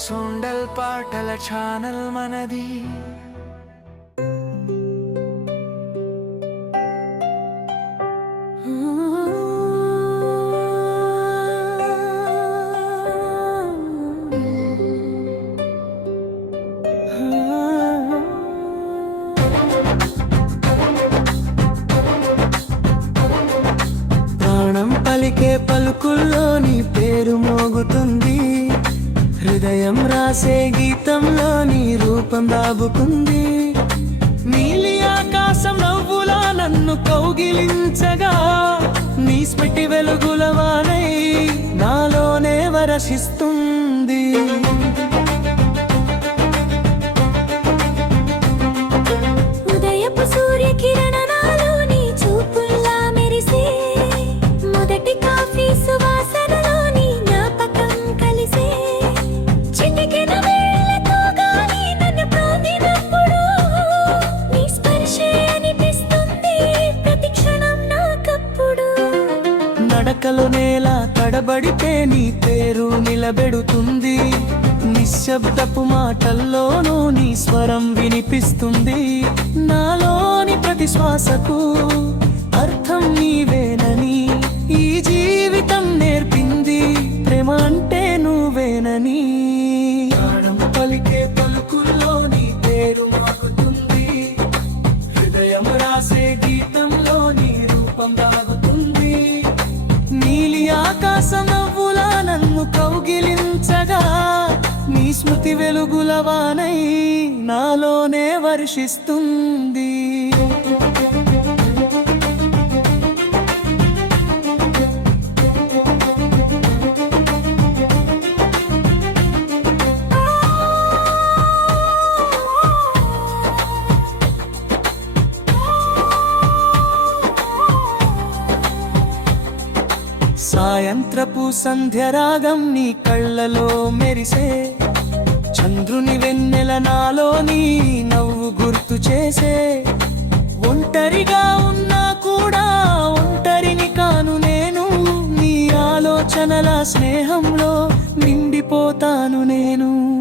సొండల్ పాటల ఛానల్ మనది. పలికే పలుకుల్లో నీ పేరు మోగుతుంది. హృదయం రాసే గీతంలో నీ రూపం దాబుకుంది నీలి ఆకాశం నవ్వులా నన్ను కౌగిలించగా. నీ స్మిటి వెలుగుల వానై నాలోనే వరసిస్తుంది. రెక్కలు నేల తడబడితే నీ పేరు నిలబెడుతుంది. నిశ్శబ్దపు మాటల్లోనూ నీ స్వరం వినిపిస్తుంది. నాలోని ప్రతి శ్వాసకు అర్థం నీవే. నీ స్మృతి వెలుగులవానై నాలోనే వర్షిస్తుంది. సాయంత్రపు సంధ్యరాగం నీ కళ్ళలో మెరిసే. చంద్రుని వెన్నెల నాలో నీ నవ్వు గుర్తు చేసే. ఒంటరిగా ఉన్నా కూడా ఒంటరిని కాను నేను. నీ ఆలోచనల స్నేహంలో నిండిపోతాను నేను.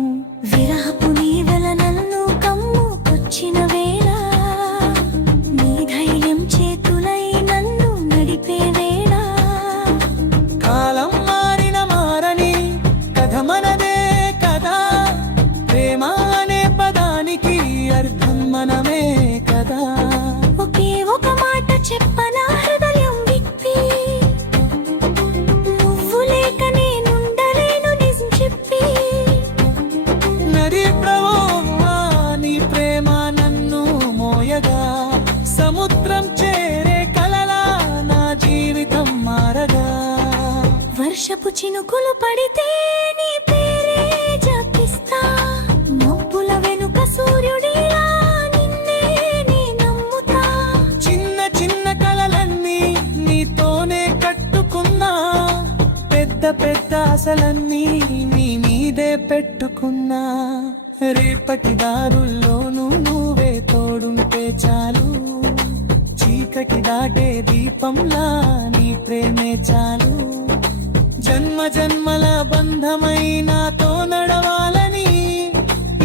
సముద్రం చేరే కలలా నా జీవితం మారగా. వర్షపు చినుకులు పడితే నీ పేరే జపిస్తా మబ్బుల వెనుక సూర్యుడిలా నిన్నే నే నమ్ముతా. చిన్న చిన్న కలలన్నీ నీతోనే కట్టుకున్నా. పెద్ద పెద్ద ఆశలన్నీ నీ మీదే పెట్టుకున్నా. రేపటి దారుల్లోనూ నువ్వే తోడుంటే చాలు. దీపంలా నీ ప్రేమే చాలు. జన్మ జన్మల బంధమై నాతో నడవాలని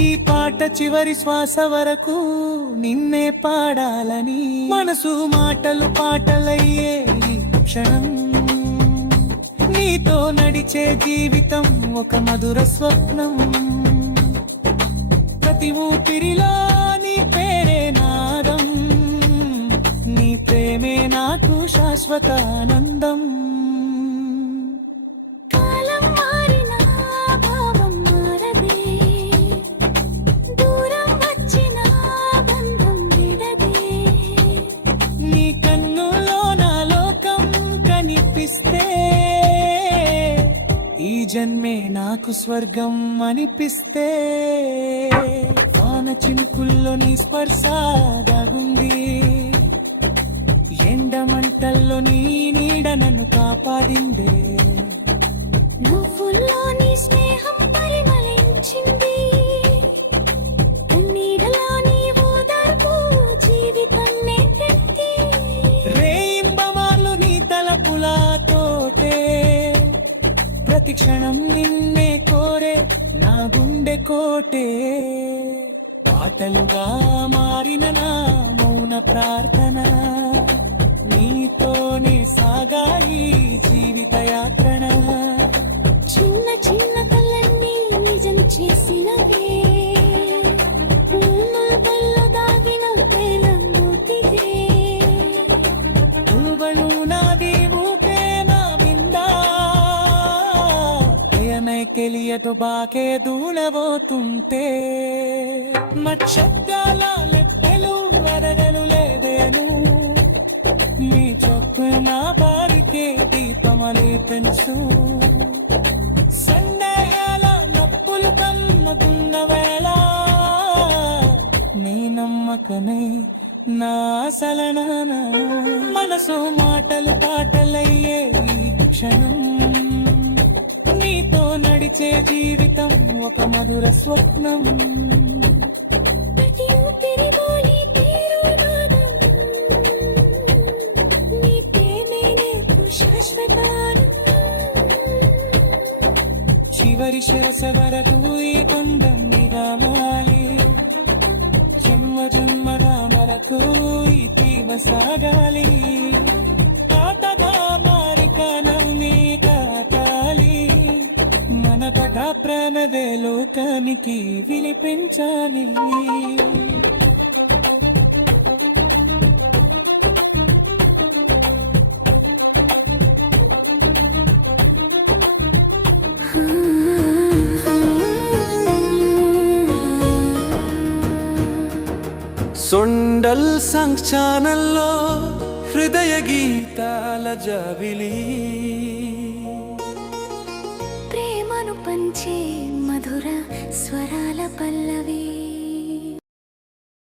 ఈ పాట చివరి శ్వాస వరకు నిన్నే పాడాలని. మనసు మాటలు పాటలయ్యే క్షణం. నీతో నడిచే జీవితం ఒక మధుర స్వప్నం. ప్రతి ఊపిరిలో ప్రేమే నాకు శాశ్వత ఆనందం ఈ జన్మే నాకు స్వర్గం అనిపిస్తే. వాన చినుకుల్లో నీ స్పర్శ దాగుంది. మంటల్లో నీ నీడ నన్ను కాపాడిందే. నువ్వుల్లో నీ స్నేహం పరిమళించింది. ప్రతి క్షణం నిన్నే కోరే నా గుండె కోటే. పాటలుగా మారిన నా మౌన ప్రార్థన చేసినవే. నా కళ్ళు దాగిన తేలంబూతివే నువ్వళు ನಾದೀವೂಪೇ ನಾವಿಂದ ఏమై కెలియటు బాకే దూళబోతుంటే మచ్చగాల లెప్పెలు వరగలు లేదేను. నీ చొక్కు నా బారికే దీపమని తెలుసు నీ నమ్మకమే నా అసలనాన మనసు మాటలు పాటలయ్యే క్షణం నీతో నడిచే జీవితం ఒక మధుర స్వప్నం. చివరి శ్వాస వరకు ఈ కొండం సాగాలి పాతగా మారిక నవ్వి కాటాలి మన ప్రేమదే లోకానికి విలిపించాలి సొండల్ సంగ్ ఛానల్లో హృదయ గీతాల జాబిలి. ప్రేమను పంచే మధుర స్వరాల పల్లవి.